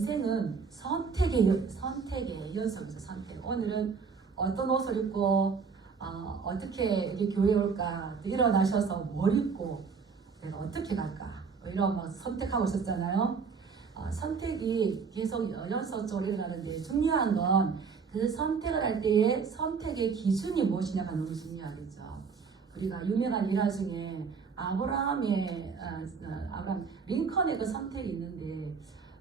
인생은 선택의 연속이죠. 선택. 오늘은 어떤 옷을 입고 어떻게 이게 교회에 올까, 또 일어나셔서 뭘 입고 내가 어떻게 갈까, 뭐 이런 막 선택하고 있었잖아요. 선택이 계속 연속적으로 일어나는데 중요한 건 그 선택을 할 때의 선택의 기준이 무엇이냐가 너무 중요하겠죠. 우리가 유명한 일화 중에 아브라함 링컨의 그 선택이 있는데,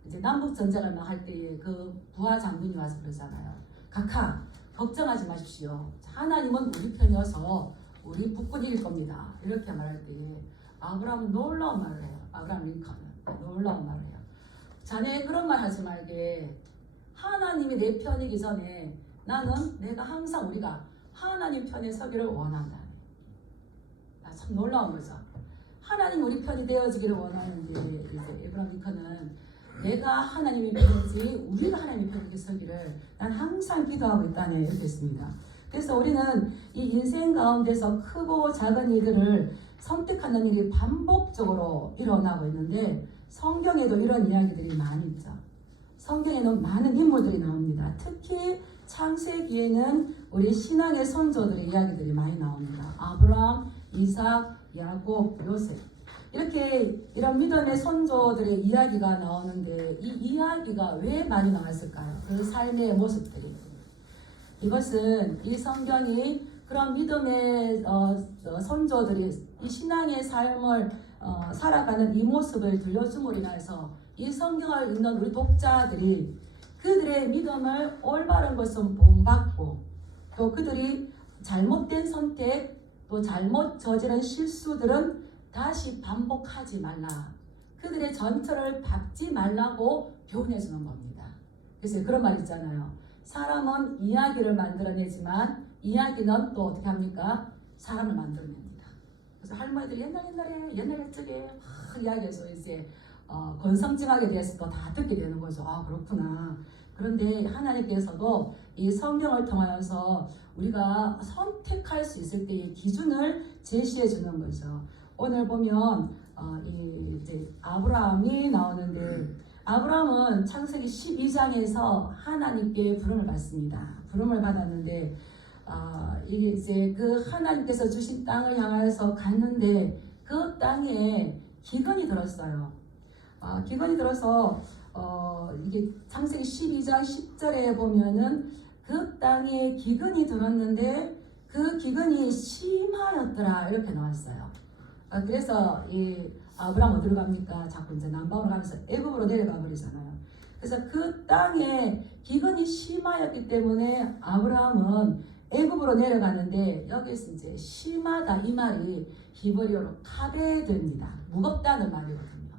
이제 남북 전쟁을 막 할 때에 그 부하 장군이 와서 그러잖아요. 각하 걱정하지 마십시오. 하나님은 우리 편이어서 우리 북군 이길 겁니다. 이렇게 말할 때에 아브라함은 놀라운 말을 해요. 아브라함 링컨은 놀라운 말을 해요. 자네 그런 말 하지 말게. 하나님이 내 편이기 전에 내가 항상 우리가 하나님 편에 서기를 원한다. 참 놀라운 거죠. 하나님 우리 편이 되어지기를 원하는데, 이제 에브라임 링컨은 내가 하나님의 편인지 우리가 하나님의 편에 서기를 난 항상 기도하고 있다네, 이렇게 했습니다. 그래서 우리는 이 인생 가운데서 크고 작은 일들을 선택하는 일이 반복적으로 일어나고 있는데, 성경에도 이런 이야기들이 많이 있죠. 성경에는 많은 인물들이 나옵니다. 특히 창세기에는 우리 신앙의 선조들의 이야기들이 많이 나옵니다. 아브라함, 이삭, 야곱, 요셉, 이렇게 이런 믿음의 선조들의 이야기가 나오는데, 이 이야기가 왜 많이 나왔을까요? 그 삶의 모습들이. 이것은 이 성경이 그런 믿음의 선조들이 이 신앙의 삶을 살아가는 이 모습을 들려줌으로 인해서 이 성경을 읽는 우리 독자들이 그들의 믿음을 올바른 것을 본받고, 또 그들이 잘못된 선택, 또 잘못 저지른 실수들은 다시 반복하지 말라, 그들의 전철을 밟지 말라고 교훈해 주는 겁니다. 그래서 그런 말 있잖아요. 사람은 이야기를 만들어내지만 이야기는 또 어떻게 합니까? 사람을 만들어냅니다. 그래서 할머니들이 옛날 적에 막 이야기해서 이제 권성징악에 대해서 또 다 듣게 되는 거죠. 아, 그렇구나. 그런데 하나님께서도 이 성경을 통하여서 우리가 선택할 수 있을 때의 기준을 제시해 주는 거죠. 오늘 보면 이제 아브라함이 나오는데, 아브라함은 창세기 12장에서 하나님께 부름을 받습니다. 부름을 받았는데 이게 이제 그 하나님께서 주신 땅을 향해서 갔는데 그 땅에 기근이 들었어요. 기근이 들어서 이게 창세기 12장 10절에 보면은 그 땅에 기근이 들었는데 그 기근이 심하였더라, 이렇게 나왔어요. 그래서 이 아브라함 어디로 갑니까? 자꾸 이제 남방으로 가면서 애굽으로 내려가 버리잖아요. 그래서 그 땅에 기근이 심하였기 때문에 아브라함은 애굽으로 내려가는데, 여기서 이제 심하다 이 말이 히브리어로 카베드입니다. 무겁다는 말이거든요.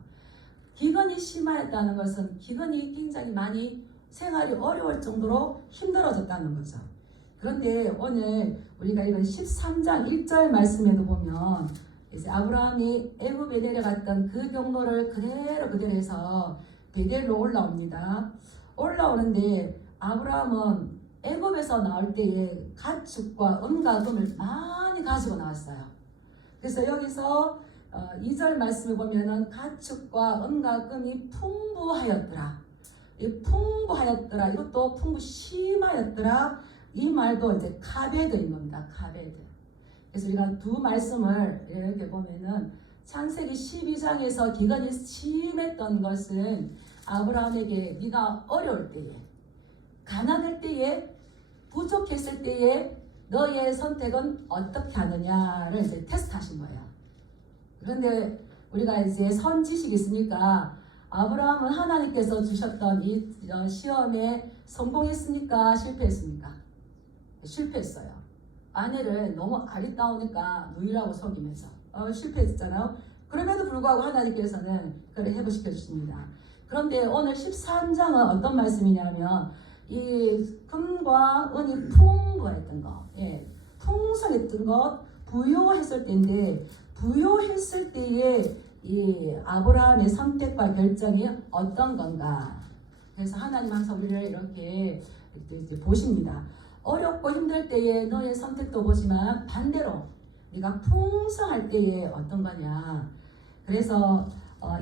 기근이 심하였다는 것은 기근이 굉장히 많이 생활이 어려울 정도로 힘들어졌다는 거죠. 그런데 오늘 우리가 이건 13장 1절 말씀에도 보면 이제 아브라함이 애굽에 내려갔던 그 경로를 그대로 해서 베델로 올라옵니다. 올라오는데 아브라함은 애굽에서 나올 때에 가축과 은가금을 많이 가지고 나왔어요. 그래서 여기서 2절 말씀을 보면은 가축과 은가금이 풍부하였더라. 이 풍부하였더라, 이것도 풍부 심하였더라, 이 말도 이제 카베드인 겁니다. 카베드. 그래서 우리가 두 말씀을 이렇게 보면은 창세기 12장에서 기근이 심했던 것은 아브라함에게 네가 어려울 때에, 가난할 때에, 부족했을 때에 너의 선택은 어떻게 하느냐를 이제 테스트하신 거예요. 그런데 우리가 이제 선지식이 있으니까 아브라함은 하나님께서 주셨던 이 시험에 성공했습니까? 실패했습니까? 실패했어요. 아내를 너무 아리따우니까 누이라고 속이면서 실패했잖아요. 그럼에도 불구하고 하나님께서는 그를 회복시켜 주십니다. 그런데 오늘 13장은 어떤 말씀이냐면 이 금과 은이 풍부했던 것, 풍성했던 것, 부요했을 때인데, 부요했을 때에 이 아브라함의 선택과 결정이 어떤 건가. 그래서 하나님 항상 우리를 이렇게 보십니다. 어렵고 힘들 때에 너의 선택도 보지만 반대로 네가 풍성할 때에 어떤 거냐. 그래서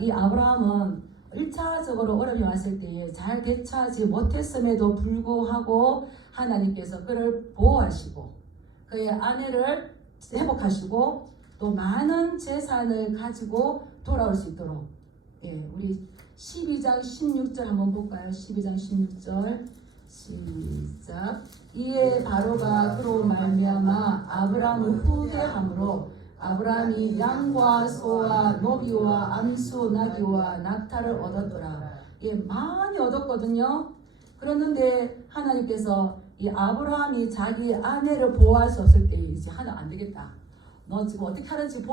이 아브라함은 1차적으로 어려움이 왔을 때에 잘 대처하지 못했음에도 불구하고 하나님께서 그를 보호하시고 그의 아내를 회복하시고 또 많은 재산을 가지고 돌아올 수 있도록 우리 12장 16절 한번 볼까요? 12장 16절 시작. 이에 바로가 그로 말미암아 아브라함을 후대함으로 아브라함이 양과 소와 노비와 암수 나귀와 낙타를 얻었더라. 많이 얻었거든요. 그랬는데 하나님께서 이 아브라함이 자기 아내를 보호할 수 없을 때 이제 하나 안 되겠다. 너 지금 어떻게 하는지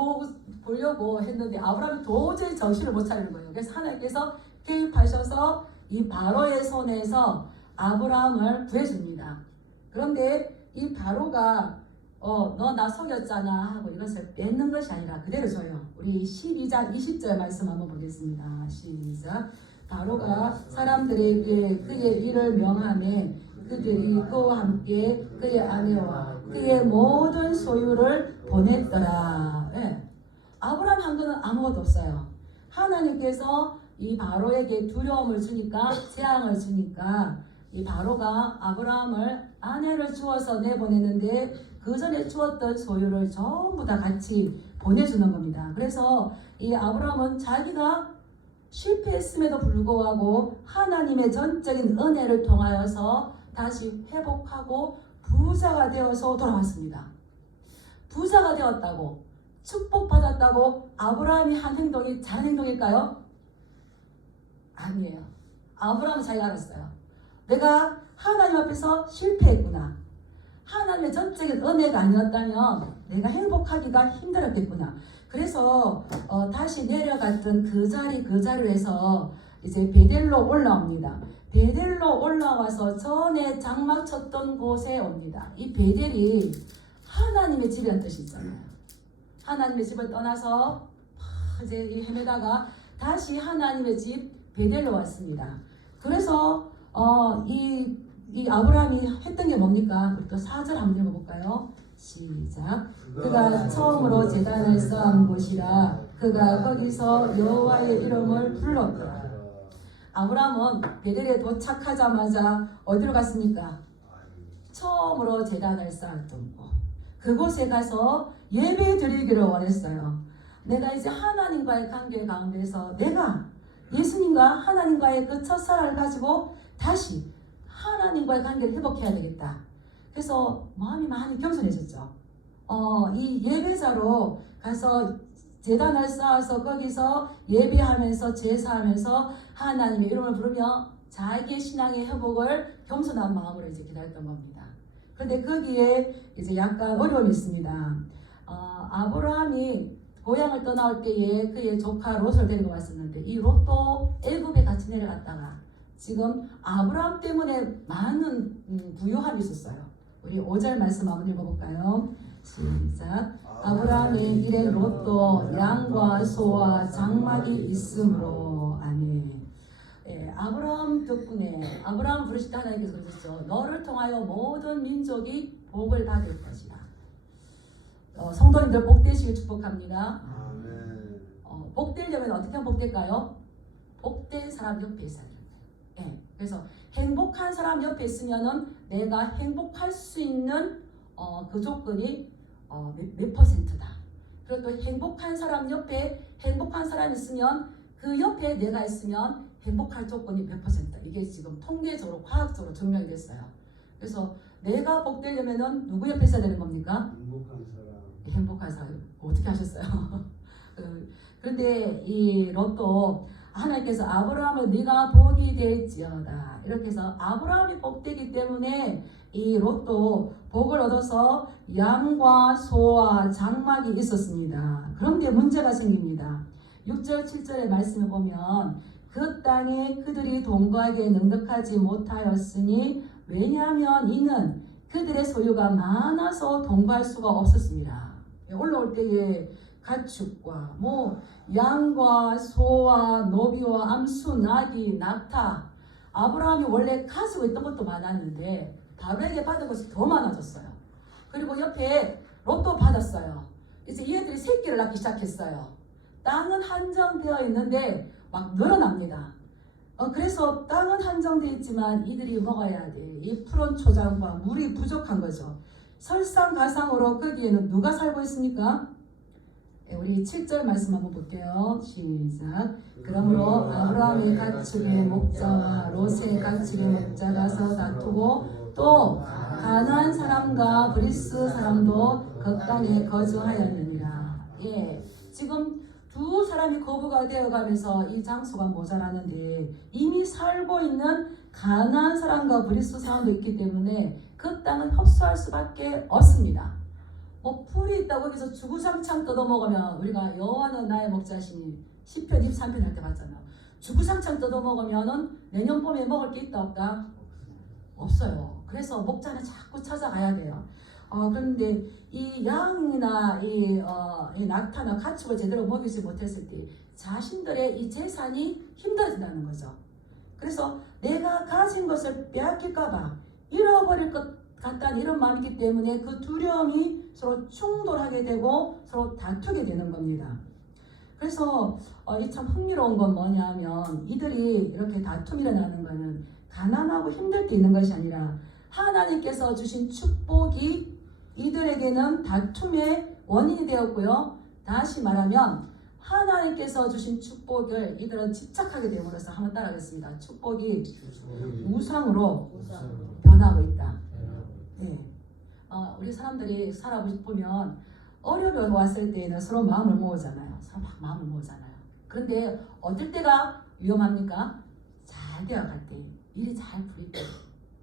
보려고 했는데 아브라함이 도저히 정신을 못 차리는 거예요. 그래서 하나님께서 개입하셔서 이 바로의 손에서 아브라함을 구해줍니다. 그런데 이 바로가 너 나 속였잖아 하고 이것을 뺏는 것이 아니라 그대로 줘요. 우리 12장 20절 말씀 한번 보겠습니다. 시작. 바로가 사람들에게 그의 일을 명하매 그들이 그와 함께 그의 아내와 그의 모든 소유를 보냈더라. 아브라함 한 거는 아무것도 없어요. 하나님께서 이 바로에게 두려움을 주니까, 재앙을 주니까 이 바로가 아브라함을 아내를 주어서 내보내는데 그 전에 주었던 소유를 전부 다 같이 보내주는 겁니다. 그래서 이 아브라함은 자기가 실패했음에도 불구하고 하나님의 전적인 은혜를 통하여서 다시 회복하고 부자가 되어서 돌아왔습니다. 부자가 되었다고, 축복받았다고 아브라함이 한 행동이 잘한 행동일까요? 아니에요. 아브라함은 자기가 알았어요. 내가 하나님 앞에서 실패했구나. 하나님의 전적인 은혜가 아니었다면 내가 행복하기가 힘들었겠구나. 그래서 다시 내려갔던 그 자리에서 이제 베델로 올라옵니다. 베델로 올라와서 전에 장막 쳤던 곳에 옵니다. 이 베델이 하나님의 집이라는 뜻이 있잖아요. 하나님의 집을 떠나서 이제 헤매다가 다시 하나님의 집 베델로 왔습니다. 그래서 이 아브라함이 했던 게 뭡니까? 또 4절 한번 읽어볼까요? 시작. 그가 처음으로 제단을 쌓은 곳이라 그가 거기서 여호와의 이름을 불렀더라. 아브라함은 베델에 도착하자마자 어디로 갔습니까? 처음으로 제단을 쌓았던 곳. 그곳에 가서 예배 드리기를 원했어요. 내가 이제 하나님과의 관계 가운데서 내가 예수님과 하나님과의 그 첫사랑을 가지고 다시 하나님과의 관계를 회복해야 되겠다. 그래서 마음이 많이 겸손해졌죠. 이 예배자로 가서 제단을 쌓아서 거기서 예배하면서 제사하면서 하나님의 이름을 부르며 자기의 신앙의 회복을 겸손한 마음으로 이제 기다렸던 겁니다. 그런데 거기에 이제 약간 어려움이 있습니다. 아브라함이 고향을 떠나올 때에 그의 조카 롯을 데리고 왔었는데 이 롯도 애굽에 같이 내려갔다가 지금 아브라함 때문에 많은 부유함이 있었어요. 우리 5절 말씀 한번 읽어볼까요? 시작. 아브라함의 일에 롯도 양과 소와 장막이 있으므로. 아멘. 아브라함 덕분에 아브라함 부르실 때 하나님께서 그러셨죠. 너를 통하여 모든 민족이 복을 받을 것이다. 성도님들 복되시길 축복합니다. 아멘. 복되려면 어떻게 하면 복될까요? 복된 사람 옆에 있어야 돼요. 그래서 행복한 사람 옆에 있으면은 내가 행복할 수 있는 그 조건이 몇 퍼센트다. 그리고 또 행복한 사람 옆에 행복한 사람이 있으면 그 옆에 내가 있으면 행복할 조건이 몇 퍼센트. 이게 지금 통계적으로 과학적으로 증명이 됐어요. 그래서 내가 복되려면은 누구 옆에 있어야 되는 겁니까? 행복한 사람. 행복한 사람. 어떻게 하셨어요? 그런데 이 롯도 하나님께서 아브라함을 네가 복이 될지어다 이렇게 해서 아브라함이 복되기 때문에 이 롯도 복을 얻어서 양과 소와 장막이 있었습니다. 그런데 문제가 생깁니다. 6절 7절의 말씀을 보면 그 땅에 그들이 동거하기에 능력하지 못하였으니 왜냐하면 이는 그들의 소유가 많아서 동거할 수가 없었습니다. 올라올 때에 가축과 양과 소와 노비와 암수 나귀 낙타 아브라함이 원래 가지고 있던 것도 많았는데 바로에게 받은 것이 더 많아졌어요. 그리고 옆에 롯도 받았어요. 이제 얘들이 새끼를 낳기 시작했어요. 땅은 한정되어 있는데 막 늘어납니다. 그래서 땅은 한정되어 있지만 이들이 먹어야 돼. 이 푸른 초장과 물이 부족한 거죠. 설상가상으로 거기에는 누가 살고 있습니까? 우리 7절 말씀 한번 볼게요. 시작. 그러므로 아브라함의 가축의 목자와 롯의 가축의 목자가 서로 다투고 또 가나안 사람과 브리스 사람도 그 땅에 거주하였느니라. 지금 두 사람이 거부가 되어가면서 이 장소가 모자라는데 이미 살고 있는 가나안 사람과 브리스 사람도 있기 때문에 그 땅은 흡수할 수밖에 없습니다. 풀이 있다고 해서 주구장창 뜯어먹으면 우리가 여호와는 나의 목자시니 시편 23편 할 때 봤잖아요. 주구장창 뜯어먹으면 내년 봄에 먹을 게 있다 없다? 없어요. 그래서 목자는 자꾸 찾아가야 돼요. 그런데 이 양이나 이 낙타나 가축을 제대로 먹이지 못했을 때 자신들의 이 재산이 힘들어진다는 거죠. 그래서 내가 가진 것을 빼앗길까봐 잃어버릴 것 같다는 이런 마음이기 때문에 그 두려움이 서로 충돌하게 되고 서로 다투게 되는 겁니다. 그래서 이 참 흥미로운 건 뭐냐면 이들이 이렇게 다툼이 일어나는 거는 가난하고 힘들 때 있는 것이 아니라 하나님께서 주신 축복이 이들에게는 다툼의 원인이 되었고요. 다시 말하면 하나님께서 주신 축복을 이들은 집착하게 됨으로써 한번 따라하겠습니다. 축복이 우상으로 변하고 있다. 네. 우리 사람들이 살아보면 어려움이 왔을 때에는 서로 마음을 모으잖아요. 서로 막 마음을 모으잖아요. 그런데 어떨 때가 위험합니까? 잘 되어갈 때, 일이 잘 풀릴 때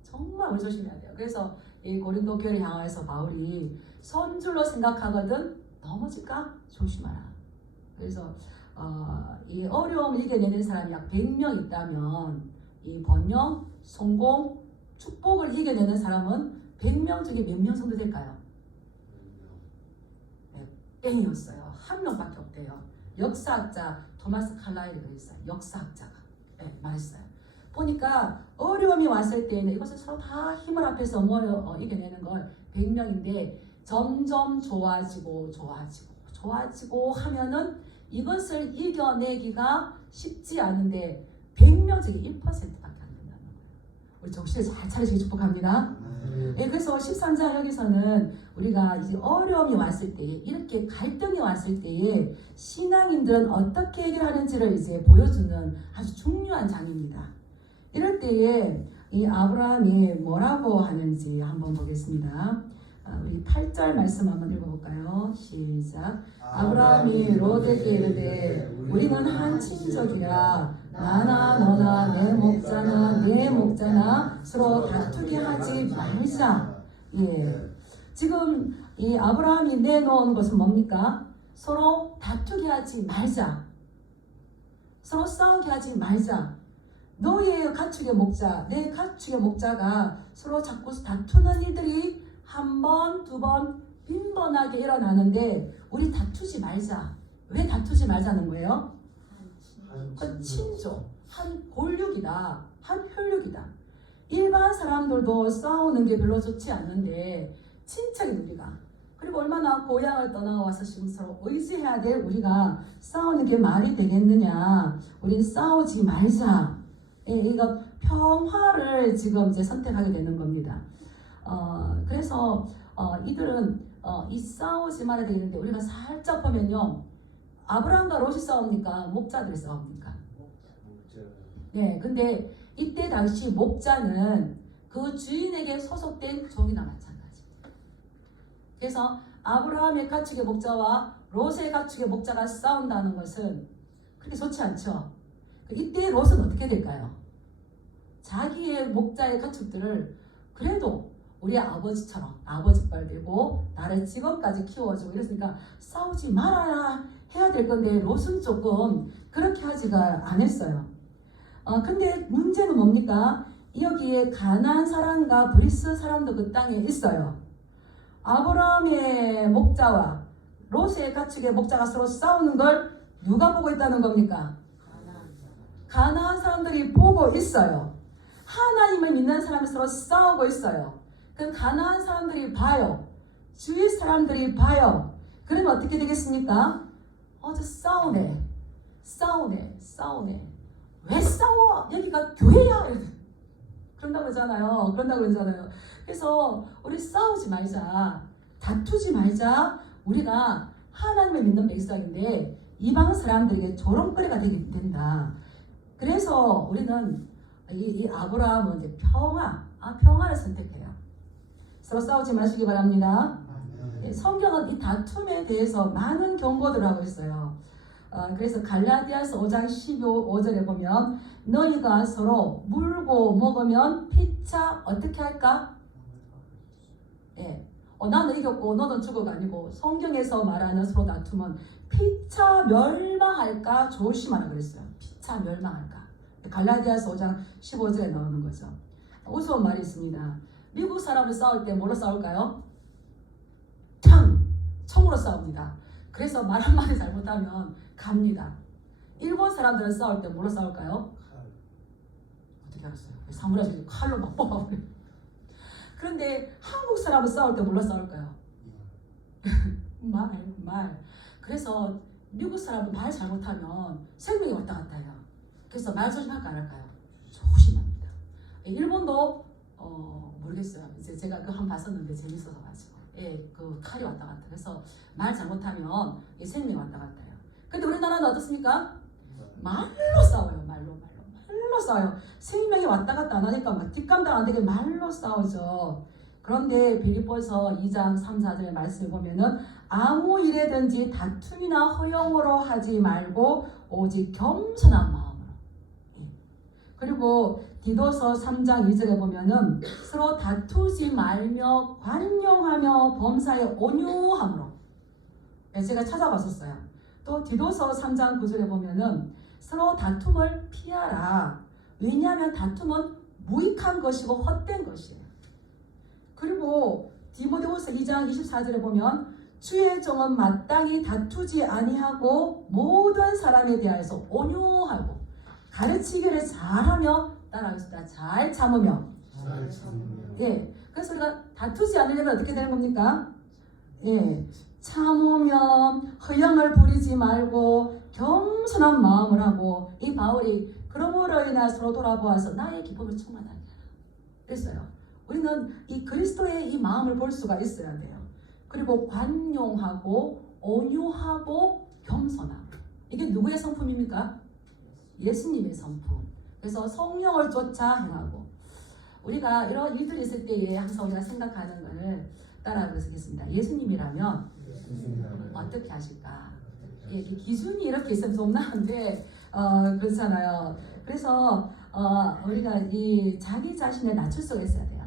정말 우리 조심해야 돼요. 그래서 이 고린도 교회를 향해서 바울이 선줄로 생각하거든 넘어질까 조심하라. 그래서 이 어려움을 이겨내는 사람이 약 100명 있다면 이 번영, 성공, 축복을 이겨내는 사람은 100명 중에 몇 명 정도 될까요? 네, 땡이었어요. 한 명밖에 없대요. 역사학자 토마스 칼라일이 그랬어요. 역사학자가 말했어요. 보니까 어려움이 왔을 때는 이것을 서로 다 힘을 합해서 모여 이겨내는 걸 100명인데 점점 좋아지고 하면은 이것을 이겨내기가 쉽지 않은데 100명 중에 1%밖에 안 된다는 거예요. 우리 정신을 잘 차리시기 축복합니다. 그래서 13장 여기서는 우리가 이제 어려움이 왔을 때에 이렇게 갈등이 왔을 때에 신앙인들은 어떻게 해결하는지를 이제 보여주는 아주 중요한 장입니다. 이럴 때에 이 아브라함이 뭐라고 하는지 한번 보겠습니다. 우리 8절 말씀 한번 읽어볼까요? 시작. 아브라함이 롯에게 이르되 우리는 한 친족이라 나나 너나 내 목자나 내 목자나 서로 다투게 하지 말자. 지금 이 아브라함이 내놓은 것은 뭡니까? 서로 다투게 하지 말자. 서로 싸우게 하지 말자. 너의 가축의 목자, 내 가축의 목자가 서로 자꾸 다투는 일들이 한 번, 두 번 빈번하게 일어나는데 우리 다투지 말자. 왜 다투지 말자는 거예요? 한 친족, 한 골육이다. 한 혈육이다. 일반 사람들도 싸우는 게 별로 좋지 않는데 친척인 우리가 그리고 얼마나 고향을 떠나와서 지금 서로 의지해야 될 우리가 싸우는 게 말이 되겠느냐. 우린 싸우지 말자. 이거 평화를 지금 이제 선택하게 되는 겁니다. 그래서 이들은 이 싸우지 말아야 되는데 우리가 살짝 보면요. 아브라함과 롯이 싸웁니까? 목자들이 싸웁니까? 네, 근데 이때 당시 목자는 그 주인에게 소속된 종이나 마찬가지입니다. 그래서 아브라함의 가축의 목자와 롯의 가축의 목자가 싸운다는 것은 그렇게 좋지 않죠. 이때 롯은 어떻게 될까요? 자기의 목자의 가축들을 그래도 우리 아버지처럼 아버지 뻘 들고 나를 직업까지 키워주고 이랬으니까 싸우지 말아야 해야 될 건데 롯은 조금 그렇게 하지가 않았어요. 근데 문제는 뭡니까? 여기에 가나안 사람과 브리스 사람도 그 땅에 있어요. 아브라함의 목자와 롯의 가축의 목자가 서로 싸우는 걸 누가 보고 있다는 겁니까? 가나안 사람들이 보고 있어요. 하나님을 믿는 사람이 서로 싸우고 있어요. 그 가나안 사람들이 봐요. 주위 사람들이 봐요. 그러면 어떻게 되겠습니까? 저 싸우네. 싸우네. 왜 싸워? 여기가 교회야. 그런다고 그러잖아요. 그래서 우리 싸우지 말자. 다투지 말자. 우리가 하나님을 믿는 백성인데 이방 사람들에게 조롱거리가 된다. 그래서 우리는 이 아브라함은 이제 평화를 선택해요. 서로 싸우지 마시기 바랍니다. 성경은 이 다툼에 대해서 많은 경고들을 하고 있어요. 그래서 갈라디아서 5장 15절에 보면 너희가 서로 물고 먹으면 피차 어떻게 할까? 나는 이겼고 너는 죽어가 아니고 성경에서 말하는 서로 다툼은 피차 멸망할까 조심하라 그랬어요. 피차 멸망할까. 갈라디아서 5장 15절에 나오는 거죠. 우스운 말이 있습니다. 미국 사람을 싸울 때 뭐로 싸울까요? 총으로 싸웁니다. 그래서 말 한마디 잘못하면 갑니다. 일본 사람들은 싸울 때 뭐로 싸울까요? 어떻게 알았어요? 사무라이 칼로 막 뽑아버려요. 그런데 한국 사람은 싸울 때 뭘로 싸울까요? 말. 그래서 미국 사람은 말 잘못하면 생명이 왔다 갔다 해요. 그래서 말 조심할까 안 할까요? 조심합니다. 일본도 모르겠어요. 이제 제가 그거 한번 봤었는데 재밌어서 가지고 그 칼이 왔다 갔다. 그래서 말 잘못하면 생명이 왔다 갔다 해요. 근데 우리나라는 어떻습니까? 말로 싸워요. 말로 싸워요. 생명이 왔다 갔다 안 하니까 막 뒷감당 안 되게 말로 싸우죠. 그런데 빌립보서 2장 3, 4절의 말씀을 보면은 아무 일에든지 다툼이나 허용으로 하지 말고 오직 겸손한 마음으로. 그리고 디도서 3장 2절에 보면은 서로 다투지 말며 관용하며 범사에 온유함으로. 제가 찾아봤었어요. 또 디도서 3장 9절에 보면은 서로 다툼을 피하라. 왜냐하면 다툼은 무익한 것이고 헛된 것이에요. 그리고 디모데후서 2장 24절에 보면 주의 종은 마땅히 다투지 아니하고 모든 사람에 대하여서 온유하고 가르치기를 잘하며 따라하겠습니다. 잘 참으며. 그래서 우리가 다투지 않으려면 어떻게 되는 겁니까? 참으며 허영을 부리지 말고 겸손한 마음을 하고 이 바울이 그러므로 인하 서로 돌아보아서 나의 기쁨을 충만하게 하라 그랬어요. 우리는 이 그리스도의 이 마음을 볼 수가 있어야 돼요. 그리고 관용하고 온유하고 겸손하고 이게 누구의 성품입니까? 예수님의 성품. 그래서 성령을 쫓아 행하고 우리가 이런 일들이 있을 때에 항상 우리가 생각하는 것을 따라하겠습니다. 예수님이라면 어떻게 하실까? 기준이 이렇게 있으면 좀 나은데 그렇잖아요. 그래서 우리가 이 자기 자신을 낮출 수가 있어야 돼요.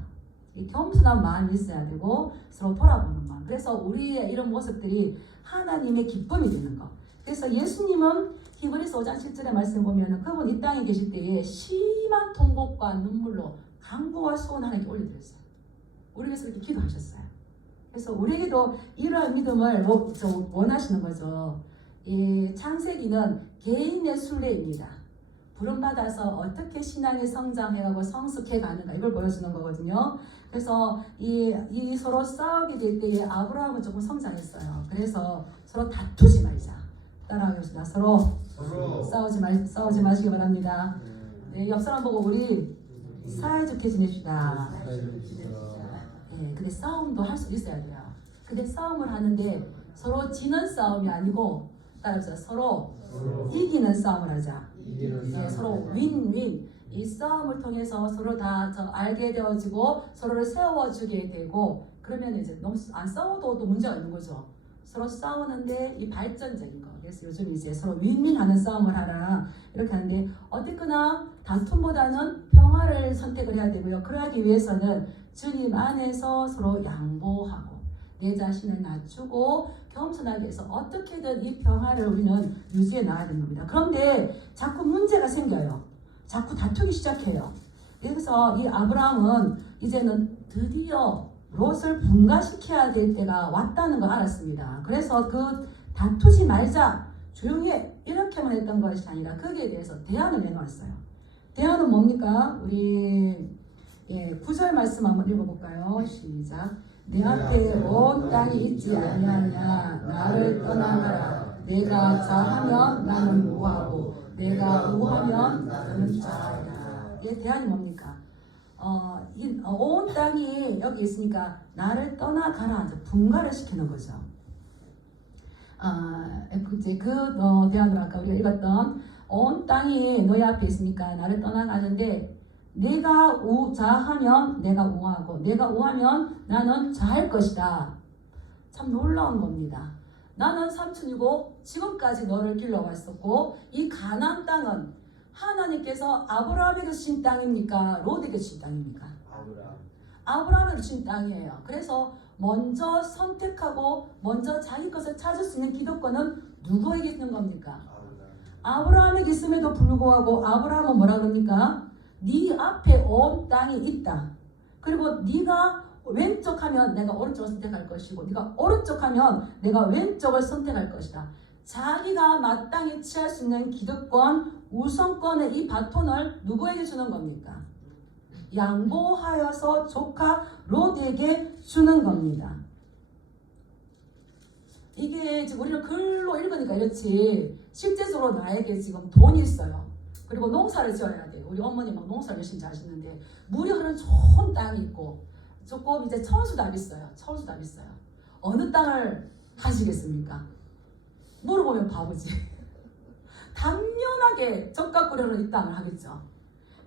이 겸손한 마음이 있어야 되고 서로 돌아보는 마음. 그래서 우리의 이런 모습들이 하나님의 기쁨이 되는 거. 그래서 예수님은 히브리서 5장 10절의 말씀 보면은 그분 이 땅에 계실 때에 심한 통곡과 눈물로 간구와 소원 하나님께 올려드렸어요. 우리 위해서 이렇게 기도하셨어요. 그래서 우리에게도 이러한 믿음을 원하시는 거죠. 이 창세기는 개인의 순례입니다. 부름받아서 어떻게 신앙이 성장해가고 성숙해 가는가 이걸 보여주는 거거든요. 그래서 이 서로 싸우게 될 때에 아브라함은 조금 성장했어요. 그래서 서로 다투지 말자. 따라하겠습니다. 서로 싸우지 마시기 바랍니다. 옆 사람 보고 우리 사이좋게 지냅시다. 근데 싸움도 할 수 있어야 돼요. 근데 싸움을 하는데 서로 지는 싸움이 아니고 따라서 서로 이기는 싸움을 하자. 서로 윈윈. 이 싸움을 통해서 서로 다 알게 되어지고 서로를 세워주게 되고 그러면 이제 너무 안 싸워도 또 문제가 있는 거죠. 서로 싸우는데 이 발전적인 거. 그래서 요즘 이제 서로 윈윈하는 싸움을 하라 이렇게 하는데 어쨌거나 다툼보다는 평화를 선택을 해야 되고요. 그러기 위해서는 주님 안에서 서로 양보하고 내 자신을 낮추고 겸손하게 해서 어떻게든 이 평화를 우리는 유지해 나가야 되는 겁니다. 그런데 자꾸 문제가 생겨요. 자꾸 다투기 시작해요. 그래서 이 아브라함은 이제는 드디어 롯을 분가시켜야 될 때가 왔다는 걸 알았습니다. 그래서 그 다투지 말자 조용히 해 이렇게만 했던 것이 아니라 거기에 대해서 대안을 내놓았어요. 대안은 뭡니까? 우리 9절 말씀 한번 읽어볼까요? 시작. 내 앞에 온 땅이 있지 아니하냐 나를 떠나가라. 내가 자하면 나는 우하고 내가 우하면 나는 자하리라. 이게 대안이 뭡니까? 온 땅이 여기 있으니까 나를 떠나가라. 이제 분가를 시키는 거죠. 이제 대안으로 아까 우리가 읽었던 온 땅이 너희 앞에 있으니까 나를 떠나가는데 내가 자하면 내가 우하고 내가 우하면 나는 자할 것이다. 참 놀라운 겁니다. 나는 삼촌이고 지금까지 너를 길러왔었고 이 가나안 땅은 하나님께서 아브라함에게 주신 땅입니까? 롯에게 주신 땅입니까? 아브라함에게 주신 땅이에요. 그래서 먼저 선택하고 먼저 자기 것을 찾을 수 있는 기득권은 누구에게 있는 겁니까? 아브라함에게 있음에도 불구하고 아브라함은 뭐라 그럽니까? 네 앞에 온 땅이 있다. 그리고 네가 왼쪽 하면 내가 오른쪽을 선택할 것이고 네가 오른쪽 하면 내가 왼쪽을 선택할 것이다. 자기가 마땅히 취할 수 있는 기득권, 우선권의 이 바톤을 누구에게 주는 겁니까? 양보하여서 조카 롯에게 주는 겁니다. 이게 지금 우리는 글로 읽으니까 이렇지 실제적으로 나에게 지금 돈이 있어요. 그리고 농사를 지어야 돼요. 우리 어머니 막 농사를 열심히 하시는데 물이 흐르는 좋은 땅이 있고 조금 이제 천수답 있어요. 천수답 있어요. 어느 땅을 하시겠습니까? 물어보면 바보지. 당연하게 적각구려는 이 땅을 하겠죠.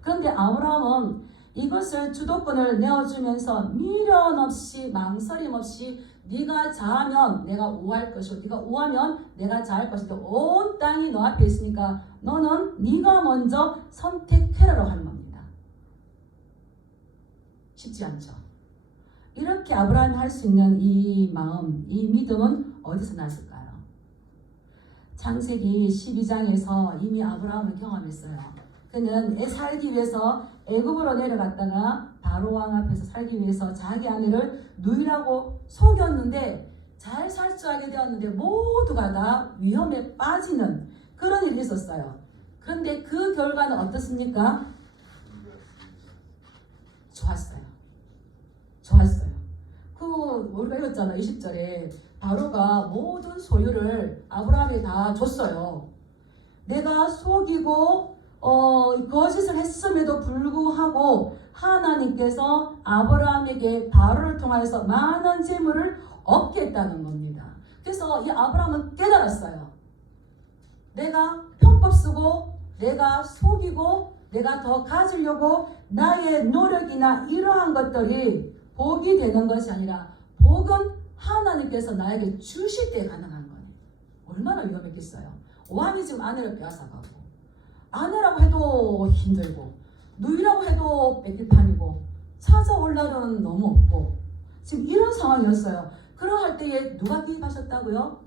그런데 아브라함은 이것을 주도권을 내어주면서 미련 없이 망설임 없이 네가 자하면 내가 우할 것이고 네가 우하면 내가 자할 것이고 온 땅이 너 앞에 있으니까 너는 네가 먼저 선택해라라고 하는 겁니다. 쉽지 않죠. 이렇게 아브라함이 할 수 있는 이 마음, 이 믿음은 어디서 났을까요? 창세기 12장에서 이미 아브라함을 경험했어요. 그는 살기 위해서 애굽으로 내려갔다가 바로 왕 앞에서 살기 위해서 자기 아내를 누이라고 속였는데 잘 살 줄 알게 되었는데 모두가 다 위험에 빠지는 그런 일이 있었어요. 그런데 그 결과는 어떻습니까? 좋았어요. 좋았어요. 우리가 읽었잖아. 20절에 바로가 모든 소유를 아브라함이 다 줬어요. 내가 속이고 거짓을 했음에도 불구하고 하나님께서 아브라함에게 바로를 통해서 많은 재물을 얻게 했다는 겁니다. 그래서 이 아브라함은 깨달았어요. 내가 편법 쓰고 내가 속이고 내가 더 가지려고 나의 노력이나 이러한 것들이 복이 되는 것이 아니라 복은 하나님께서 나에게 주실 때 가능한 거네. 얼마나 위험했겠어요. 왕이 지금 아내를 빼앗아가고 아내라고 해도 힘들고 누이라고 해도 뺏길 판이고 찾아올 날은 너무 없고 지금 이런 상황이었어요. 그러할 때에 누가 개입하셨다고요?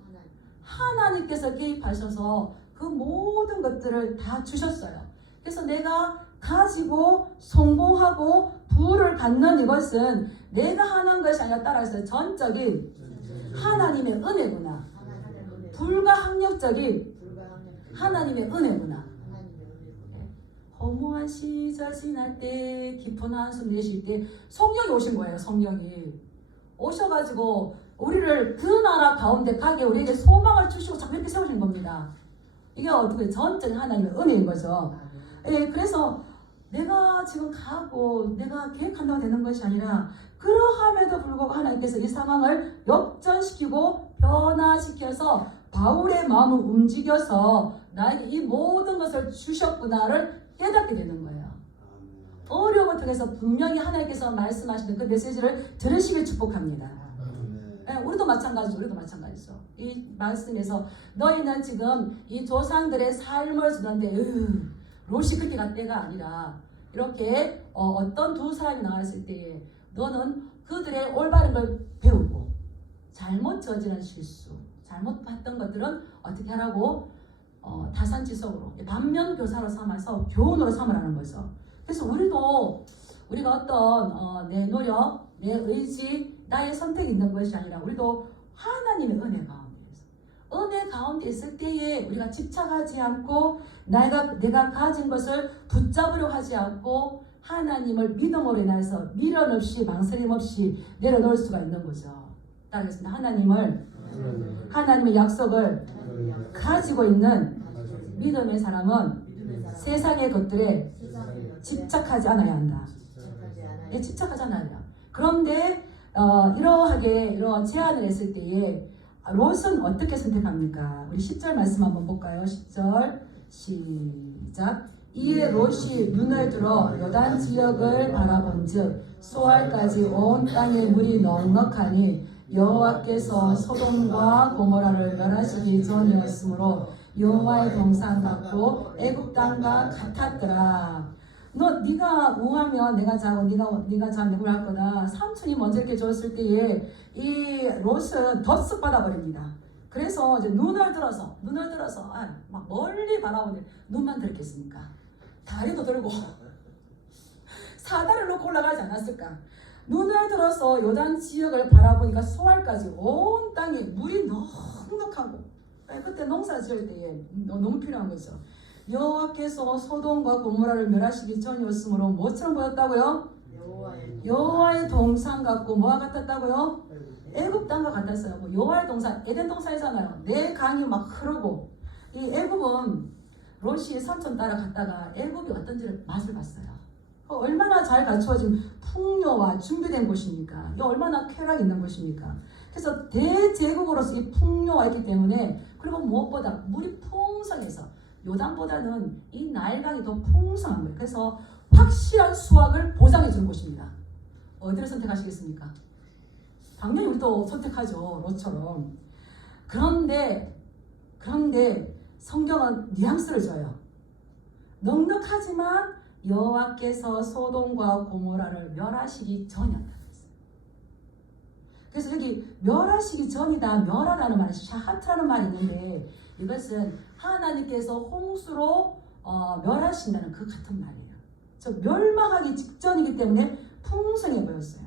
하나님께서 개입하셔서 그 모든 것들을 다 주셨어요. 그래서 내가 가지고 성공하고 부를 갖는 이것은 내가 하는 것이 아니라 따라서 전적인 하나님의 은혜구나. 불가항력적인 하나님의 은혜구나. 허무한 시절 지날 때 깊은 한숨 내쉴 때 성령이 오신 거예요. 성령이 오셔가지고 우리를 그 나라 가운데 가게 우리에게 소망을 주시고 자꾸 이렇게 세우신 겁니다. 이게 어떻게 전적인 하나님의 은혜인 거죠. 예, 그래서 내가 지금 가고 내가 계획한다고 되는 것이 아니라 그러함에도 불구하고 하나님께서 이 상황을 역전시키고 변화시켜서 바울의 마음을 움직여서 나에게 이 모든 것을 주셨구나를 깨닫게 되는 거예요. 어려움을 통해서 분명히 하나님께서 말씀하시는 그 메시지를 들으시길 축복합니다. 네, 우리도 마찬가지죠. 이 말씀에서 너희는 지금 이 조상들의 삶을 주는데 롯이 그렇게 갈 때가 아니라 이렇게 어떤 두 사람이 나왔을 때에 너는 그들의 올바른 걸 배우고 잘못 저지른 실수, 잘못 봤던 것들은 어떻게 하라고 타산지석으로 반면교사로 삼아서 교훈으로 삼으라는 거죠. 그래서 우리가 어떤 내 노력, 내 의지, 나의 선택이 있는 것이 아니라 우리도 하나님의 은혜 가운데 있을 때에 우리가 집착하지 않고 내가 가진 것을 붙잡으려 하지 않고 하나님을 믿음으로 인해서 미련 없이 망설임 없이 내려놓을 수가 있는 거죠. 따라서 하나님의 약속을 가지고 있는 믿음의 사람은 세상의 것들에 집착하지 않아야 한다. 예, 집착하지 않아야 돼요. 그런데 이러한 제안을 했을 때에 롯은 어떻게 선택합니까? 우리 10절 말씀 한번 볼까요? 10절 시작. 이에 롯이 눈을 들어 요단 지역을 바라본즉 소알까지 온 땅에 물이 넉넉하니 여호와께서 소돔과 고모라를 멸하시기 전이었으므로 여호와의 동산 같고 애굽 땅과 같았더라. 네가 우하면 내가 자고 네가 자면 누굴 할 거다. 삼촌이 먼저 이렇게 줬을 때에 이 롯은 덥석 받아버립니다. 그래서 이제 눈을 들어서 막 멀리 바라보니 눈만 들었겠습니까? 다리도 들고 사다리를 놓고 올라가지 않았을까? 눈을 들어서 요단 지역을 바라보니까 소알까지 온 땅에 물이 넉넉하고 그때 농사 지을 때에 너무 필요한 거죠. 여호와께서 소돔과 고모라를 멸하시기 전이었으므로 뭐처럼 보였다고요? 여호와의 동산 같고 뭐와 같았다고요? 애굽 땅과 같았어요. 뭐 여호와의 동산, 에덴 동산이잖아요. 내 강이 막 흐르고 이 애굽은 롯이 삼촌 따라갔다가 애굽이 어떤지를 맛을 봤어요. 얼마나 잘 갖추어진 풍요와 준비된 곳입니까? 이 얼마나 쾌락 있는 곳입니까? 그래서 대제국으로서 이 풍요가 있기 때문에 그리고 무엇보다 물이 풍성해서 요단보다는 이 나일강이 더 풍성한 거예요. 그래서 확실한 수확을 보장해 주는 곳입니다. 어디를 선택하시겠습니까? 당연히 우리도 선택하죠. 롯처럼. 그런데 성경은 뉘앙스를 줘요. 넉넉하지만 여호와께서 소돔과 고모라를 멸하시기 전이었다. 그래서 여기 멸하시기 전이다, 멸하다는 말이 샤하트라는 말이 있는데 이것은 하나님께서 홍수로 멸하신다는 그 같은 말이에요. 멸망하기 직전이기 때문에 풍성해 보였어요.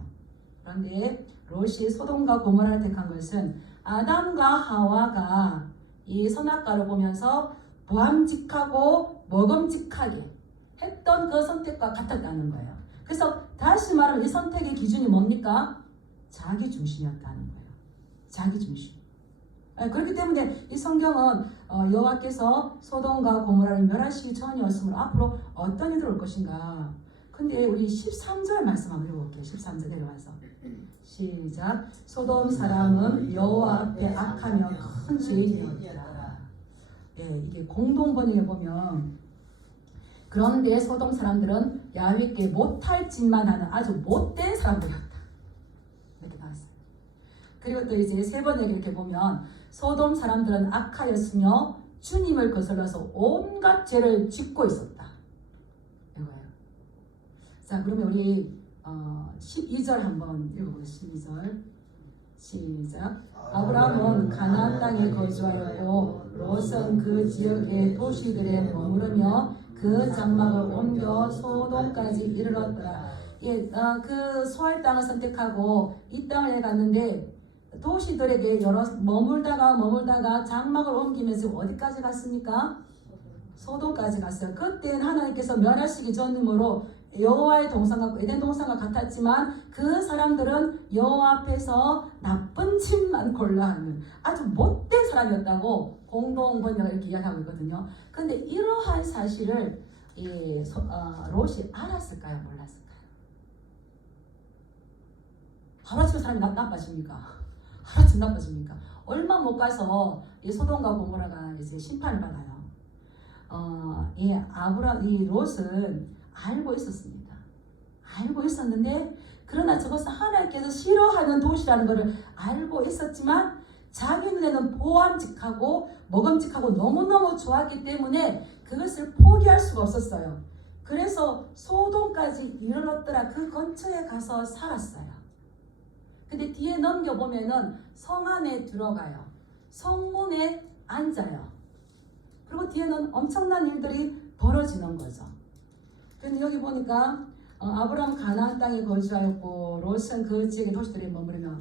그런데 롯이 소돔과 고모라를 택한 것은 아담과 하와가 이 선악과를 보면서 보암직하고 먹음직하게 했던 그 선택과 같았다는 거예요. 그래서 다시 말하면 이 선택의 기준이 뭡니까? 자기 중심이었다는 거예요. 자기 중심. 그렇기 때문에 이 성경은 여호와께서 소돔과 고모라를 멸하시기 전이었으므로 앞으로 어떤 일이 올 것인가. 근데 우리 13절 말씀 한번 읽어볼게요. 13절 내려와서 시작. 소돔 사람은 여호와 앞에 악하며 큰 죄인이었더라. 예, 이게 공동 번역에 보면 그런데 소돔 사람들은 야훼께 못할 짓만 하는 아주 못된 사람들이었다. 이렇게 나왔어요. 그리고 또 이제 세 번역에 이렇게 보면 소돔 사람들은 악하였으며 주님을 거슬러서 온갖 죄를 짓고 있었다. 이거예요. 자, 그러면 우리 12절 한번 읽어보겠습니다. 12절 시작. 아브라함은 가나안 땅에 거주하였고 롯은 그 지역의 도시들에 머무르며 그 장막을 옮겨 소돔까지 이르렀더라. 예, 그 소알 땅을 선택하고 이 땅을 갔는데 도시들에게 머물다가 장막을 옮기면서 어디까지 갔습니까? 소돔까지 갔어요. 그때는 하나님께서 멸하시기 전이므로 여호와의 동산 같고 에덴 동산과 같았지만 그 사람들은 여호와 앞에서 나쁜 짓만 골라하는 아주 못된 사람이었다고 공동 번역을 이렇게 이야기하고 있거든요. 그런데 이러한 사실을 롯이 알았을까요? 몰랐을까요? 하루아침에 사람이 나빠집니까? 하루아침에 나빠집니까? 얼마 못 가서 이 소돔과 고모라가 이제 심판을 받아요. 이 롯은 알고 있었습니다. 알고 있었는데 그러나 저것은 하나님께서 싫어하는 도시라는 것을 알고 있었지만 자기 눈에는 보암직하고 먹음직하고 너무너무 좋았기 때문에 그것을 포기할 수가 없었어요. 그래서 소돔까지 이르렀더라. 그 근처에 가서 살았어요. 근데 뒤에 넘겨보면은 성 안에 들어가요. 성문에 앉아요. 그리고 뒤에는 엄청난 일들이 벌어지는 거죠. 그런데 여기 보니까 아브라함 가나안 땅에 거주하였고 롯은 그 지역의 도시들에 머무르며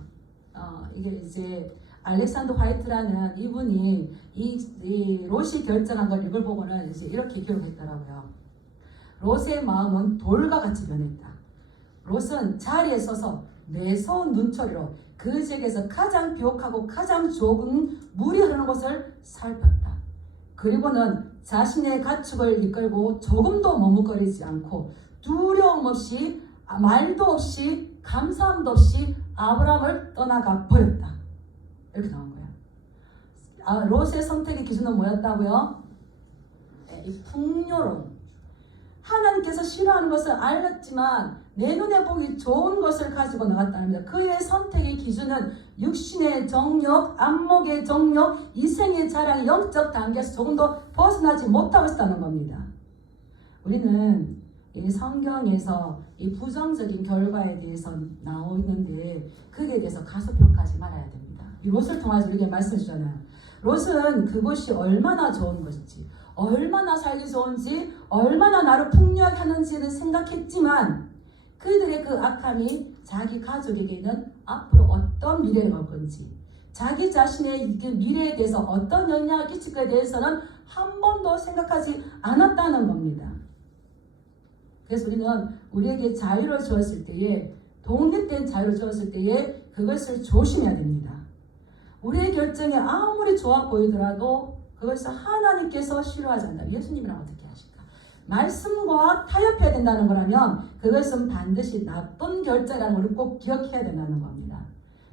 이게 이제 알렉산더 화이트라는 이분이 이 롯이 결정한 걸 이걸 보고는 이제 이렇게 기록했더라고요. 롯의 마음은 돌과 같이 변했다. 롯은 자리에 서서 매서운 눈초리로 그 지역에서 가장 비옥하고 가장 좁은 물이 흐르는 곳을 살폈다. 그리고는 자신의 가축을 이끌고 조금도 머뭇거리지 않고 두려움 없이 말도 없이 감사함도 없이 아브라함을 떠나가 버렸다. 이렇게 나온 거야. 롯의 선택의 기준은 뭐였다고요? 이 풍요로움. 하나님께서 싫어하는 것을 알았지만 내 눈에 보기 좋은 것을 가지고 나갔다는 겁니다. 그의 선택의 기준은 육신의 정욕, 안목의 정욕, 이생의 자랑, 영적 단계에서 조금도 벗어나지 못하고 있다는 겁니다. 우리는 이 성경에서 이 부정적인 결과에 대해서 나오는데 거기에 대해서 가소평가하지 말아야 됩니다. 이 롯을 통해서 우리에게 말씀해 주잖아요. 롯은 그곳이 얼마나 좋은 것인지, 얼마나 살기 좋은지, 얼마나 나를 풍요하게 하는지를 생각했지만 그들의 그 악함이 자기 가족에게는 앞으로 어떤 미래를 올 건지, 자기 자신의 그 미래에 대해서 어떤 영향을 끼칠까에 대해서는 한 번도 생각하지 않았다는 겁니다. 그래서 우리는 우리에게 자유를 주었을 때에, 독립된 자유를 주었을 때에 그것을 조심해야 됩니다. 우리의 결정이 아무리 좋아 보이더라도 그것을 하나님께서 싫어하지 않는다. 예수님이랑 어떻게 하실까? 말씀과 타협해야 된다는 거라면 그것은 반드시 나쁜 결정이라는 걸 꼭 기억해야 된다는 겁니다.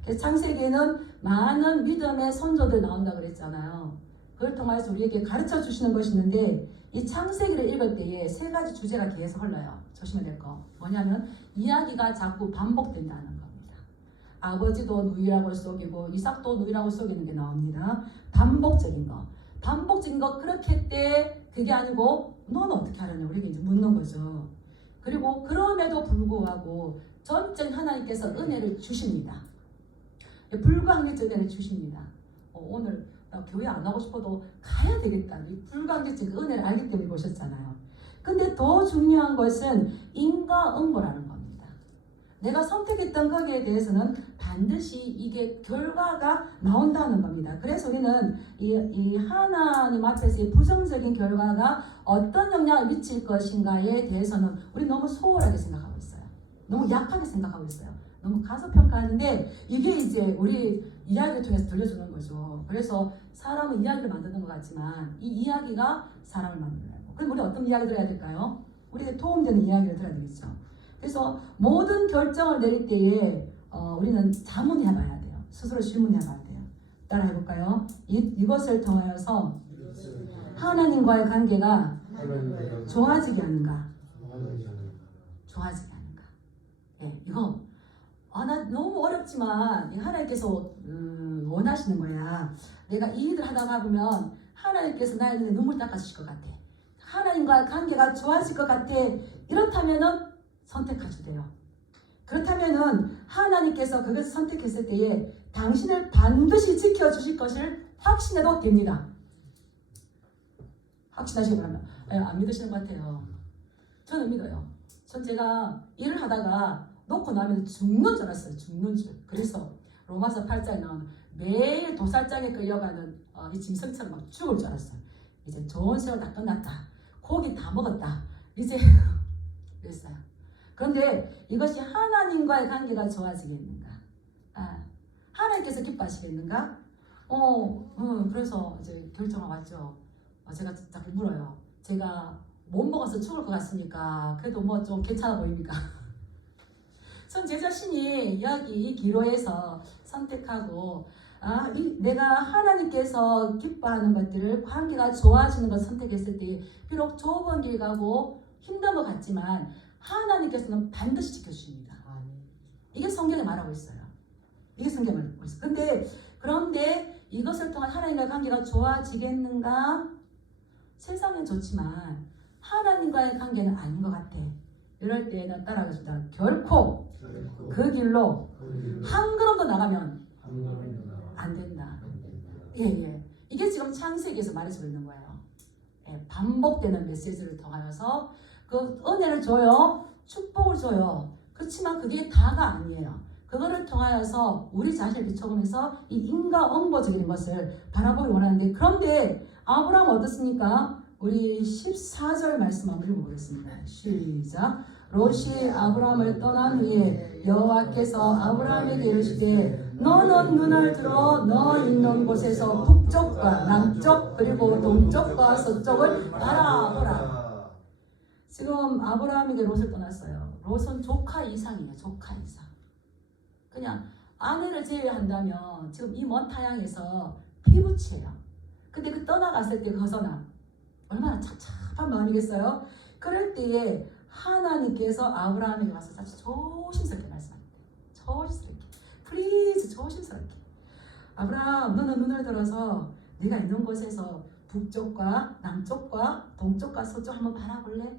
그래서 창세기에는 많은 믿음의 선조들 나온다고 그랬잖아요. 그걸 통해서 우리에게 가르쳐 주시는 것이 있는데, 이 창세기를 읽을 때에 세 가지 주제가 계속 흘러요. 조심해야 될 거. 뭐냐면 이야기가 자꾸 반복된다는 겁니다. 아버지도 누이라고 속이고 이삭도 누이라고 속이는 게 나옵니다. 반복적인 거. 반복적인 거 그렇게 했대. 그게 아니고 너는 어떻게 하려냐 우리에게 이제 묻는 거죠. 그리고 그럼에도 불구하고 전적인 하나님께서 은혜를 주십니다. 불가항력적 은혜를 주십니다. 오늘 나 교회 안 가고 싶어도 가야 되겠다. 불가항력적 은혜를 알기 때문에 오셨잖아요. 근데 더 중요한 것은 인과응보라는 겁니다. 내가 선택했던 거기에 대해서는 반드시 이게 결과가 나온다는 겁니다. 그래서 우리는 이 하나님 앞에서 이 부정적인 결과가 어떤 영향을 미칠 것인가에 대해서는 우리 너무 소홀하게 생각하고 있어요. 너무 약하게 생각하고 있어요. 너무 가소평가하는데 이게 이제 우리 이야기를 통해서 들려주는 거죠. 그래서 사람은 이야기를 만드는 것 같지만 이 이야기가 사람을 만들어요. 그럼 우리 어떤 이야기를 해야 될까요? 우리에게 도움되는 이야기를 들어야 되겠죠. 그래서 모든 결정을 내릴 때에 우리는 자문해봐야 돼요. 스스로 질문해봐야 돼요. 따라 해볼까요? 이것을 통하여서 하나님과의 관계가 좋아지게 하는가? 좋아지게 하는가? 네, 이거 나 너무 어렵지만 하나님께서 원하시는 거야. 내가 이 일을 하다가 보면 하나님께서 나의 눈에 눈물 닦아주실 것 같아. 하나님과의 관계가 좋아질 것 같아. 이렇다면은 선택하시대요. 그렇다면은 하나님께서 그것을 선택했을 때에 당신을 반드시 지켜주실 것을 확신해도 됩니다. 확신하시기 바랍니다. 안 믿으시는 것 같아요. 저는 믿어요. 전 제가 일을 하다가 놓고 나면 죽는 줄 알았어요. 죽는 줄. 그래서 로마서 8장에 나오는 매일 도살장에 끌려가는 이 짐승처럼 막 죽을 줄 알았어요. 이제 좋은 세월 다 끝났다. 고기 다 먹었다. 이제 그랬어요. 그런데 이것이 하나님과의 관계가 좋아지겠는가? 하나님께서 기뻐하시겠는가? 그래서 이제 결정을 왔죠. 제가 자꾸 물어요. 제가 못 먹어서 죽을 것 같습니까? 그래도 뭐 좀 괜찮아 보입니까? 전 제 자신이 이 기로에서 선택하고 내가 하나님께서 기뻐하는 것들을 관계가 좋아지는 것을 선택했을 때 비록 좁은 길 가고 힘든 것 같지만 하나님께서는 반드시 지켜주십니다. 이게 성경에 말하고 있어요. 이게 성경에 말하고 있어요. 그런데 이것을 통한 하나님과의 관계가 좋아지겠는가? 세상은 좋지만 하나님과의 관계는 아닌 것 같아. 이럴 때는 따라가십니다. 결코 그 길로 한 걸음도 나가면 안 된다. 예. 이게 지금 창세기에서 말해주고 있는 거예요. 예, 반복되는 메시지를 통하여서 그 은혜를 줘요. 축복을 줘요. 그렇지만 그게 다가 아니에요. 그거를 통하여서 우리 자신을 비춰보면서 이 인과응보적인 것을 바라보기 원하는데, 그런데 아브라함은 어떻습니까? 우리 14절 말씀 한번 읽어보겠습니다. 시작. 롯이 아브라함을 떠난 후에 여호와께서 아브라함에게 이르시되 너는 눈을 들어 너 있는 곳에서 북쪽과 남쪽 그리고 동쪽과 서쪽을 바라보라. 지금 아브라함에게 롯을 떠났어요. 롯은 조카 이상이에요. 조카 이상. 그냥 아내를 제외한다면 지금 이 먼 타양에서 피부치예요. 근데 그 떠나갔을 때 거서나 얼마나 착잡한 마음이겠어요? 그럴 때에 하나님께서 아브라함에게 와서 아주 조심스럽게 말씀합니다. 조심스럽게. 플리즈 조심스럽게. 아브라함 너는 눈을 들어서 네가 있는 곳에서 북쪽과 남쪽과 동쪽과 서쪽 한번 바라볼래?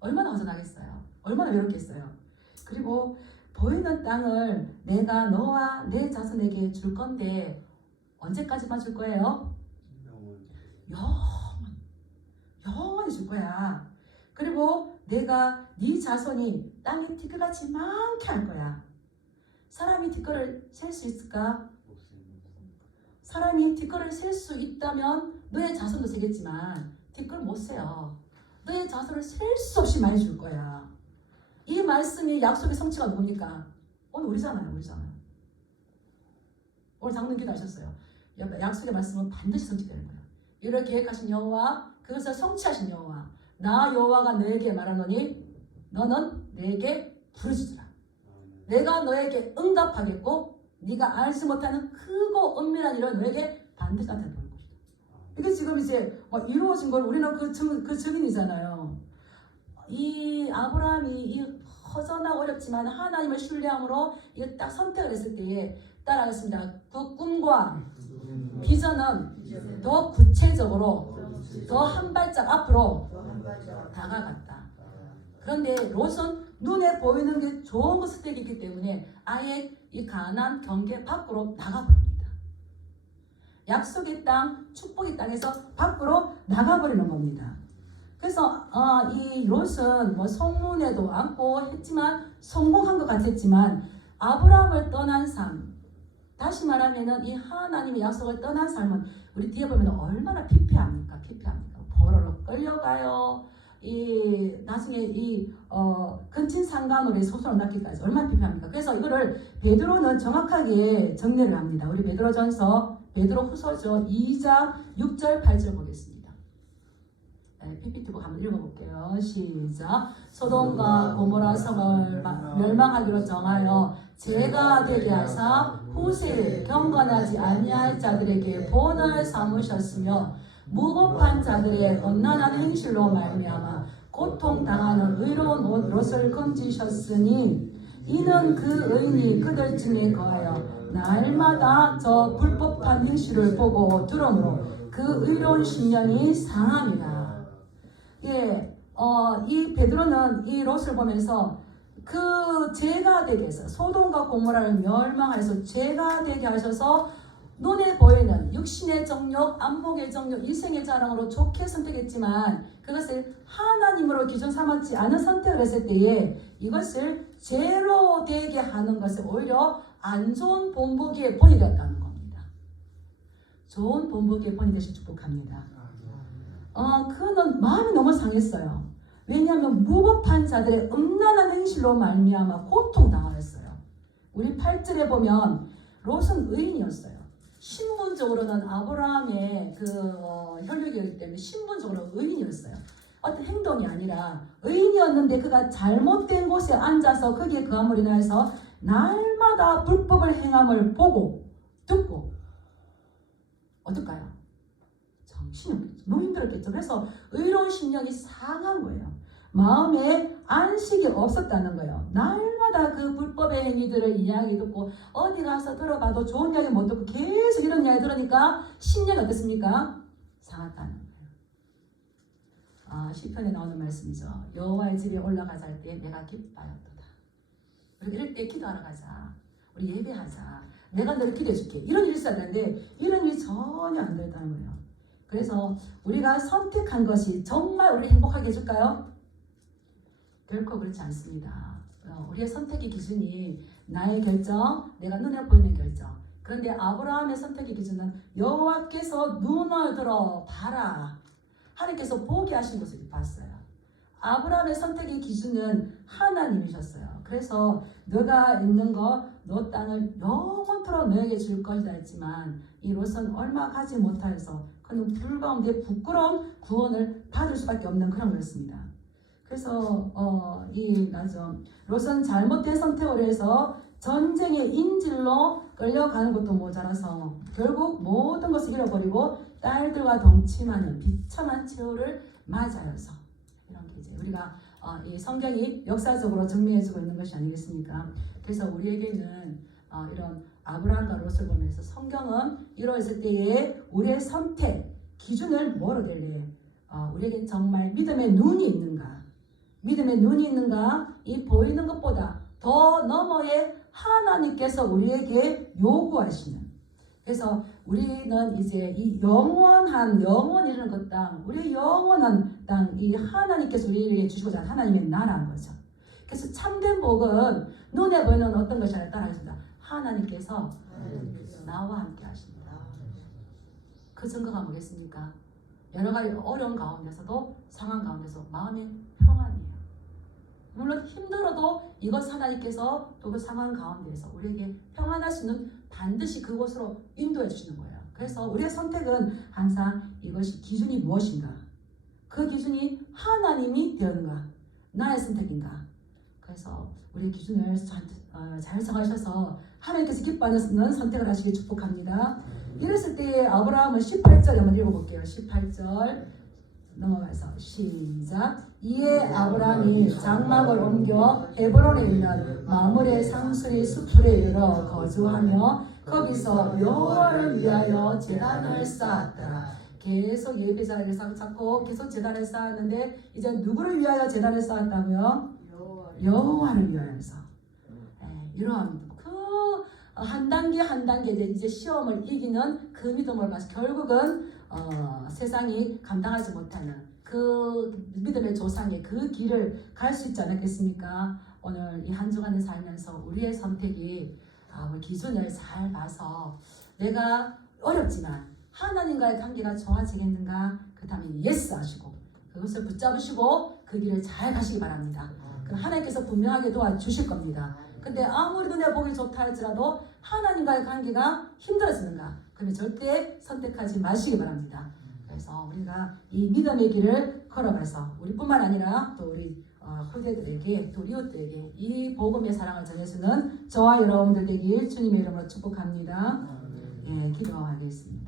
얼마나 허전하겠어요. 얼마나 외롭겠어요. 그리고 보이는 땅을 내가 너와 내 자손에게 줄 건데 언제까지만 줄 거예요? 영원히 줄 거야. 그리고 내가 네 자손이 땅에 티끌같이 많게 할 거야. 사람이 티끌을 셀 수 있을까? 사람이 티끌을 셀 수 있다면 너의 자손도 세겠지만 티끌 못 세요. 너의 자손을 셀 수 없이 많이 줄 거야. 이 말씀이 약속의 성취가 누굽니까? 오늘 우리잖아요. 오늘 장로님 기도하셨어요. 약속의 말씀은 반드시 성취되는 거예요. 이를 계획하신 여호와 그것을 성취하신 여호와 나 여호와가 너에게 말하노니 너는 내게 부르짖으라. 내가 너에게 응답하겠고 네가 알지 못하는 크고 은밀한 일을 너에게 반드시 나타낼 것이다. 이게 지금 이제 이루어진 걸 우리는 그 증인이잖아요. 이 아브라함이 이 허전하고 어렵지만 하나님을 신뢰함으로 이거 딱 선택을 했을 때에 따라하겠습니다. 그 꿈과 비전은 더 구체적으로 더 한 발짝 앞으로 다가갔다. 그런데 롯은 눈에 보이는 게 좋은 것 선택이기 때문에 아예 이 가나안 경계 밖으로 나가버립니다. 약속의 땅, 축복의 땅에서 밖으로 나가버리는 겁니다. 그래서 이 롯은 성문에도 앉고 했지만 성공한 것 같았지만 아브라함을 떠난 삶, 다시 말하면은 이 하나님의 약속을 떠난 삶은 우리 뒤에 보면 얼마나 피폐합니까? 보로로 끌려가요. 나중에 근친상간으로 소송을 낳기까지 얼마나 피폐합니까? 그래서 이거를 베드로는 정확하게 정리를 합니다. 우리 베드로전서 베드로후서죠 2장 6절 8절 보겠습니다. PPT북 한번 읽어볼게요. 시작. 소돔과 고모라 성을 멸망하기로 정하여 죄가 되게 하사 후세에 경건하지 아니할 자들에게 본을 삼으셨으며 무법한 자들의 음란한 행실로 말미암아 고통당하는 의로운 롯을 건지셨으니 이는 그 의인이 그들 중에 거하여 날마다 저 불법한 행실을 보고 들으므로 그 의로운 심령이 상함이라. 이 베드로는 이 롯을 보면서 그 죄가 되게 해서 소돔과 고모라를 멸망해서 죄가 되게 하셔서 눈에 보이는 육신의 정욕, 안목의 정욕, 이생의 자랑으로 좋게 선택했지만 그것을 하나님으로 기준 삼았지 않은 선택을 했을 때에 이것을 죄로 되게 하는 것을 오히려 안 좋은 본보기의 본이 되었다는 겁니다. 좋은 본보기의 본이 되시 축복합니다. 그는 마음이 너무 상했어요. 왜냐하면 무법한 자들의 음란한 행실로 말미암아 고통당하였어요. 우리 8절에 보면 롯은 의인이었어요. 신분적으로는 아브라함의 혈육이었기 때문에 신분적으로 의인이었어요. 어떤 행동이 아니라 의인이었는데 그가 잘못된 곳에 앉아서 거기에 거함으로 인해서 날마다 불법을 행함을 보고 듣고 어떨까요? 정신이 없겠죠. 너무 힘들었겠죠. 그래서 의로운 심령이 상한 거예요. 마음에 안식이 없었다는 거예요. 날마다 그 불법의 행위들을 이야기 듣고 어디 가서 들어봐도 좋은 이야기 못 듣고 계속 이런 이야기 들으니까 심령이 어떻습니까? 상했다는 거예요. 시편에 나오는 말씀이죠. 여호와의 집에 올라가자 할 때 내가 기뻐하였도다. 우리 이럴 때 기도하러 가자. 우리 예배하자. 내가 너를 기도해 줄게. 이런 일이 있어야 되는데 이런 일이 전혀 안 됐다는 거예요. 그래서 우리가 선택한 것이 정말 우리를 행복하게 해줄까요? 결코 그렇지 않습니다. 우리의 선택의 기준이 나의 결정, 내가 눈에 보이는 결정. 그런데 아브라함의 선택의 기준은 여호와께서 눈을 들어 봐라. 하나님께서 보게 하신 것을 봤어요. 아브라함의 선택의 기준은 하나님이셨어요. 그래서 너가 있는 거, 너 땅을 영원토록 너에게 줄 것이다 했지만 이 롯은 얼마 가지 못하여서 그는 불 가운데 부끄러운 구원을 받을 수밖에 없는 그런 거였습니다. 그래서 롯은 잘못된 선택을 해서 전쟁의 인질로 끌려가는 것도 모자라서 결국 모든 것을 잃어버리고 딸들과 동침하는 비참한 최후를 맞이하여서 이런 게 이제 우리가 이 성경이 역사적으로 증명해주고 있는 것이 아니겠습니까? 그래서 우리에게는 이런 아브라함과 롯을 보면서 성경은 이루어질 때에 우리의 선택 기준을 뭐로 댈래? 우리에게 정말 믿음의 눈이 있는가? 믿음의 눈이 있는가? 이 보이는 것보다 더 너머에 하나님께서 우리에게 요구하시는. 그래서 우리는 이제 이 영원이라는 것 땅, 우리의 영원한 땅, 이 하나님께서 우리에게 주시고자 하는 하나님의 나라인 거죠. 그래서 참된 복은 눈에 보이는 어떤 것이 아니라 따라하겠습니다. 하나님께서 나와 함께 하십니다. 그 증거가 뭐겠습니까? 여러 가지 어려운 가운데서도 상황 가운데서 마음의 평안이에요. 물론 힘들어도 이것 하나님께서 또 그 상황 가운데에서 우리에게 평안할 수 있는 반드시 그곳으로 인도해 주시는 거예요. 그래서 우리의 선택은 항상 이것이 기준이 무엇인가? 그 기준이 하나님이 되었는가? 나의 선택인가? 그래서 우리의 기준을 잘 정하셔서 하나님께서 기뻐하는 선택을 하시길 축복합니다. 이랬을 때 아브라함은 18절 한번 읽어볼게요. 18절 넘어가서 시작. 이에 아브라함이 장막을 옮겨 헤브론에 있는 마므레 상수리 수풀에 이르러 거주하며 거기서 여호와를 위하여 제단을 쌓았다. 계속 예배자를 쌓고 계속 제단을 쌓았는데 이제 누구를 위하여 제단을 쌓았다고요? 여호와를 위하여서. 이러한 한 단계 한 단계 이제 시험을 이기는 그 믿음을 가서 결국은 세상이 감당하지 못하는 그 믿음의 조상의 그 길을 갈 수 있지 않았겠습니까? 오늘 이 한 주간을 살면서 우리의 선택이 우리 기준을 잘 봐서 내가 어렵지만 하나님과의 관계가 좋아지겠는가? 그 다음에 예스 하시고 그것을 붙잡으시고 그 길을 잘 가시기 바랍니다. 그럼 하나님께서 분명하게 도와주실 겁니다. 근데 아무리 눈에 보기 좋다 할지라도 하나님과의 관계가 힘들어지는가? 그러면 절대 선택하지 마시기 바랍니다. 그래서 우리가 이 믿음의 길을 걸어가서 우리뿐만 아니라 또 우리 후대들에게 또 이웃들에게 이 복음의 사랑을 전해주는 저와 여러분들 되길 주님의 이름으로 축복합니다. 예, 기도하겠습니다.